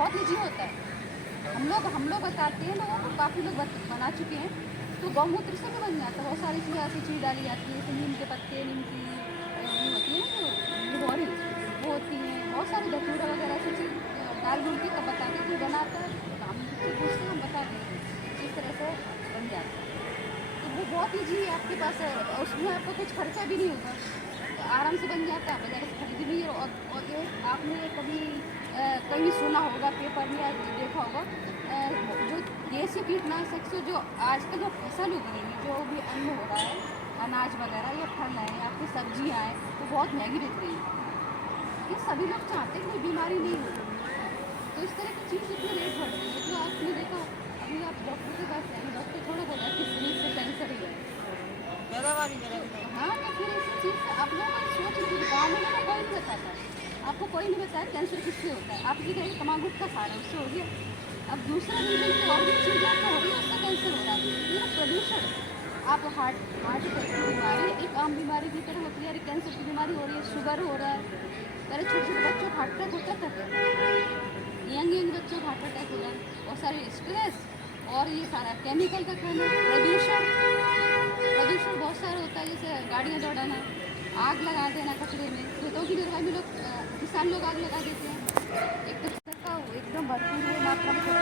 बहुत निजी होता है। हम लोग बताते हैं लोगों को, काफ़ी लोग बना चुके हैं। तो गौमूत्र से भी बन जाता है, बहुत सारी चीज़ें ऐसी चीज़ डाली जाती है, जैसे नीम के पत्ते, नीम की वो होती है ना जो गिलहरी, वो होती हैं, बहुत सारी धतूरा वगैरह ऐसी चीज़ डाल डूल के तब बताते हैं, कोई बनाता है तो हम उससे पूछते हैं, हम बताते हैं इस तरह से बन जाता है। तो वो बहुत ईजी है आपके पास, उसमें आपको कुछ खर्चा भी नहीं होगा, तो आराम से बन जाता है, बाजार से खरीद भी। और ये आपने कभी कहीं सुना होगा पेपर में या देखा होगा, जो देसी कीटनाशक से जो आजकल जो फसल उग रही है, जो भी अन्न हो रहा है, अनाज वगैरह या फल है, आपकी सब्जियां हैं, वो बहुत महंगी बिक रही है। ये सभी लोग चाहते हैं कोई बीमारी नहीं हो, तो इस तरह की चीज़ इतनी रेट बढ़ रही है। जो आपने देखा, अभी आप डॉक्टर के पास जाएंगे, डॉक्टर थोड़ा बोला कि शरीर से कैंसर ही है। हाँ, तो फिर इसी चीज़ से आप लोग सोच लीजिए, गाँव में ना कोई नहीं बताता, आपको कोई नहीं बताया कैंसर किससे होता है। आप ये कहेंगे तम्बाकू गुटखा खा रहे हैं उससे हो गया, अब दूसरा रीज़न कोई और भी चीज़ आपको हो रही है उससे कैंसर हो रहा है। ये ना प्रदूषण, आप हार्ट अटैक की बीमारी एक आम बीमारी की तरह होती है, अरे कैंसर की बीमारी हो रही है, शुगर हो रहा है। पहले छोटे छोटे बच्चों को हार्ट अटैक होता था क्या? यंग बच्चों को हार्ट अटैक हो रहा है, और सारे स्ट्रेस, और ये सारा केमिकल का खाना, प्रदूषण। प्रदूषण बहुत सारा होता है, जैसे गाड़ियाँ दौड़ाना, आग लगा देना कचरे में, खेतों की निर्वाह में लोग किसान लोग आग लगा देते हैं। एक तो सरका एकदम भरपूर हुई मात्रा में तो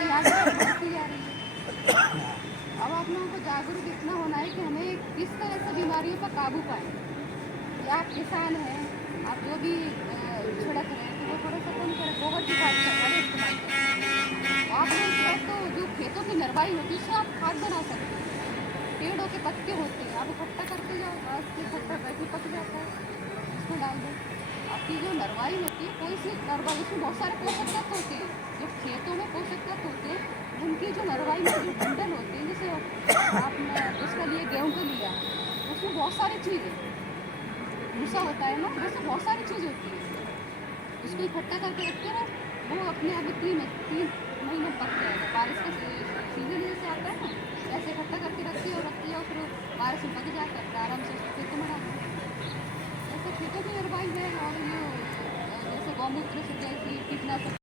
ये आग बढ़ती जा रही है। अब आप लोगों को जागरूक इतना होना है कि हमें किस तरह से बीमारियों पर काबू पाएँ। या आप किसान हैं, आप जो भी छिड़क रहे हैं तो वो थोड़ा सा कम करें, गोबर की खाद का ज़्यादा इस्तेमाल करें। आप लोग चाहे तो जो खेतों की नरवाई होती है उससे आप खाद बना सकते हैं। पेड़ों के पत्ते होते हैं, आप इकट्ठा करते जाओ, घास से इकट्ठा करके पक जाता है, उसमें डाल दो। आपकी जो नरवाई होती है, कोई सी नरवाई, उसमें बहुत सारे पोषक तत्व होते हैं, जो खेतों में पोषक तत्व होते हैं, उनकी जो नरवाई में जो डंडल होते हैं, जैसे आपने उसका लिए गेहूँ का लिया, उसमें बहुत सारी चीज़ें, भूसा होता है ना, वैसे बहुत सारी चीज़ होती है, उसको इकट्ठा करके रखते रहो, वो अपने आप में 3 महीने पक जाएगा। बारिश का सीजन जैसे आता है ना, ऐसे इकट्ठा करके रखती हो, फिर बारिश में पक जाता है, आराम से उसको खेतों में डाल दो। ऐसे खेतों की निर्वाही है। और ये जैसे गौमूत्र से जैसे कीटनाशक